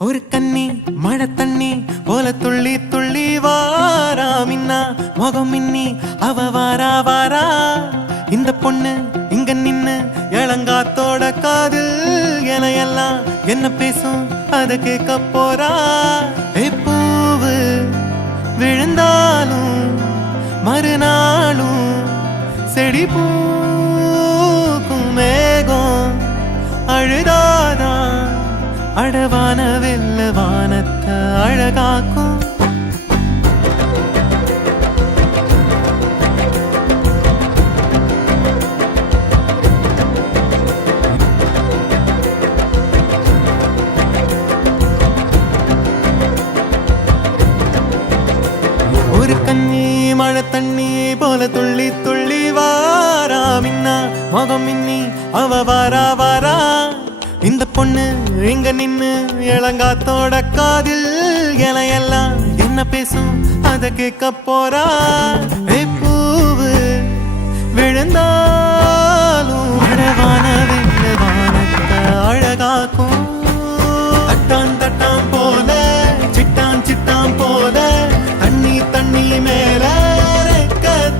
ஒரு கண்ணி மழை தண்ணி போல துள்ளி துள்ளி வாரா மின்னா முகம் மின்னி அவ வாரா வாரா. இந்த பொண்ணு இங்க நின்னு இளங்காத்தோட காதில் எனையெல்லாம் என்ன பேசும் அத கேட்க போறா. பூவு விழுந்தாலும் மறுநாளும் செடி பூக்கும் மேகம் அழுதாதான் அடவான வெல்ல வானத்தை அழகாக்கும். ஒரு கண்ணி மழை தண்ணி போல துள்ளி துள்ளி வாரா மின்னா முகம் மின்னி அவ வாரா வாரா. இந்த பொண்ணு இங்க நின்னு இளங்காத்தோட காதில் எனையெல்லாம் என்ன பேசும் அத கேட்க போறா. பூவு விழுந்தாலும் அழகான வெள்ள வானத்தை அழகாக்கும். தட்டான் தட்டான் போல சிட்டான் சிட்டான் போல தண்ணி தண்ணி மேல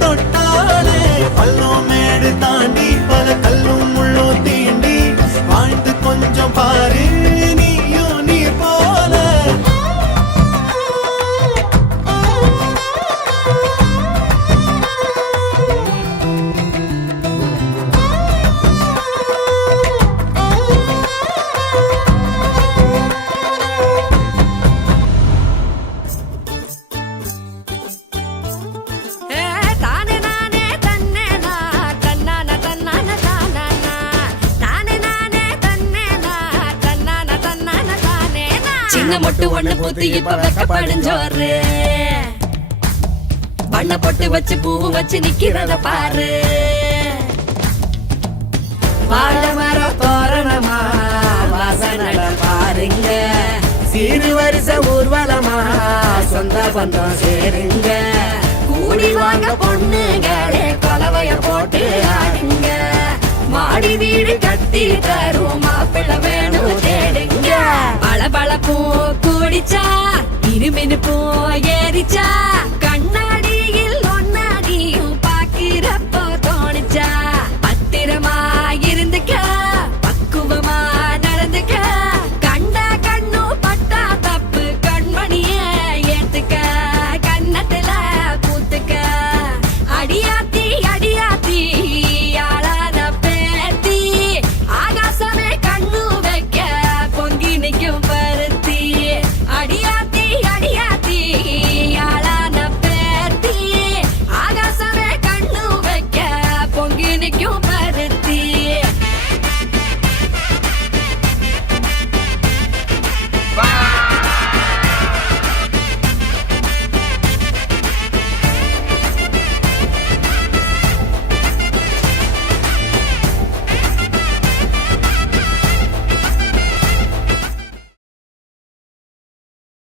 தொட்டாலே பல்லும் மேடு தாண்டி பல கல்லும் முள்ளும் தீண்டி வாழ்ந்து கொஞ்சம் பாரு நீயும் நீர் போல. சின்ன மொட்டு ஒண்ணு பூத்து இப்ப வெக்கப்படிஞ்சோரு பண்ண பொட்டு வச்சு பூ வச்சு நிக்கிறத பாரு. வாழ மர தோரணமா வாசனட பாருங்க சீரு வரிச ஊர்வலமா சொந்த பந்தம் சேருங்க. கூடி வாங்க பொண்ணுங்களே கொலவைய போட்டு ஆடுங்க. மாடி வீடு கட்டி தரும் மாப்பிள்ள வேணும் தேடுங்க. பளபளப்பும் கூடிச்சா இருமினுப்பும் ஏறிச்சா